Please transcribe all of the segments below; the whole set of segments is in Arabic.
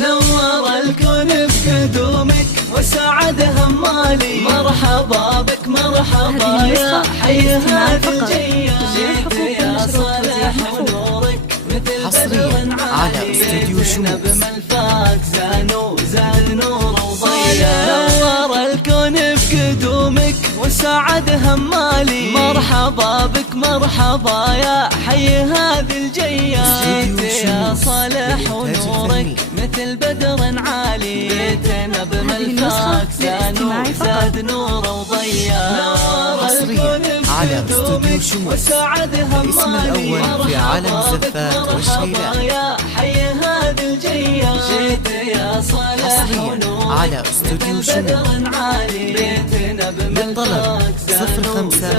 نور الكون بقدومك وسعد همالي. مرحبا بك مرحبا يا حي هذه الجية. جيت يا صالح ونورك مثل بدر عالي. بيتنا بملفاك زاد نور وضياء. نور الكون بقدومك وسعد همالي. مرحبا بك مرحبا يا حي هذه الجية. جيت يا صالح ونورك مثل بدر عالي. بيتنا بملفاك زاد نور وضياء. نور الكون على استوديو شموس وسعد همالي. الاسم الأول في عالم الزفات والشيلات. يا حي هذه الجية. جيت يا صالح ونورك على استوديو شموس. بيتنا للطلب 05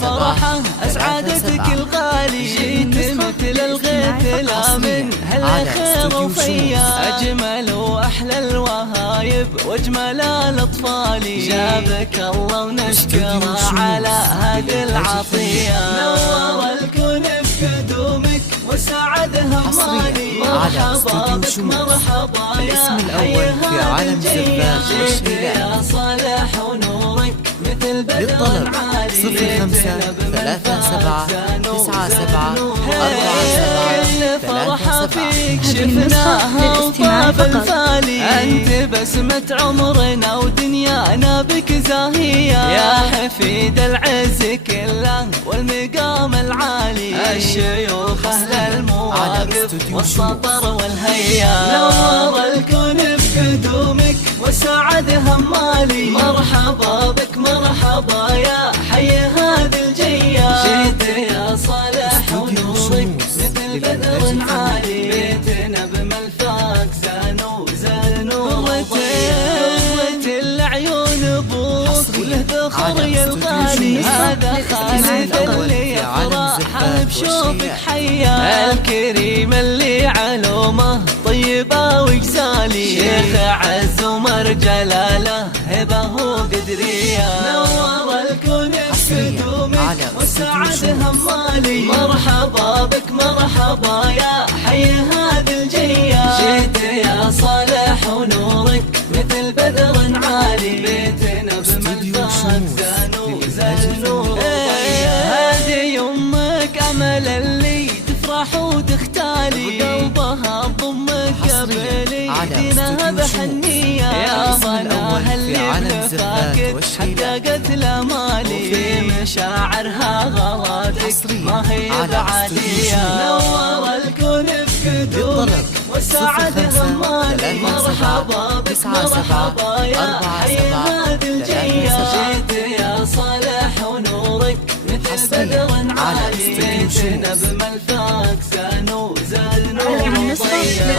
فرحة أسعادتك الغالي. جيت مثل الغيث الآمن هالخير وفيا. أجمل وأحلى الوهايب وأجمل الأطفال. جابك الله ونشكره على هذه العطية. نور الكون بقدومك وسعد همالي. مرحبا بك مرحبا الاسم الأول في عالم الزفات والشيلات. يا صالح ونورك مثل بدر عالي. 05 فرحة فيك شفناها وطاب الفالي. أنت بسمة عمرنا ودنيانا بك زاهية. يا حفيد العز كله والمقام العالي. الشيوخ أهل المواقف والسطر والهيا. نور الكون بقدومك وسعد همالي. مرحبا بك مرحبا يا حي هذه الجية. جيت يا صالح ونورك مثل بدر عالي. بيتنا بملفاك زاد نور قوة العيون ابوك وله ذخر يا الغالي. هذا خالد اللي يفرح بشوفك حيا. الكريم اللي علومه طيبة وجزالي. شيخ عز ومر جلاله هبه وقدرية. نور الكون بقدومك وسعد همالي. مرحبا بك مرحبا يا حي هذه الجية. جيت يا صالح ونورك مثل بدر عالي. بيتنا بملفاك زاد نور. هذه يمك امل اللي تفرح وتختالي. قلبها بضمك قبلي دينها بحنية. يا ظناها اللي بفاكك حققت الامالي. في مشاعرها غلاتك ما هي بعادية. نور الكون بقدومك وسعد همالي. مرحبا بك مرحبا يا حي هذه الجية. جيت يا صالح ونورك مثل بدر عالي. بيتنا بملفاك زاد نور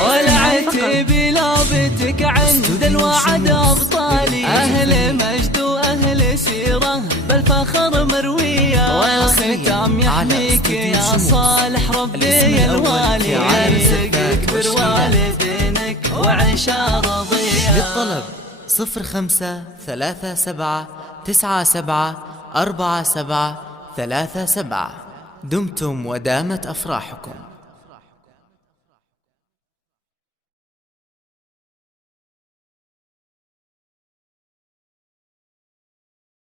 والعتب لابتك عند الوعد أبطالي. أهل مجد وأهل سيرة بالفخر مروية. والختام يحميك يا صالح ربي الوالي. يرزقك بالوالدينك وعيشة رضية. للطلب 05 37 97 47 37. دمتم ودامت أفراحكم.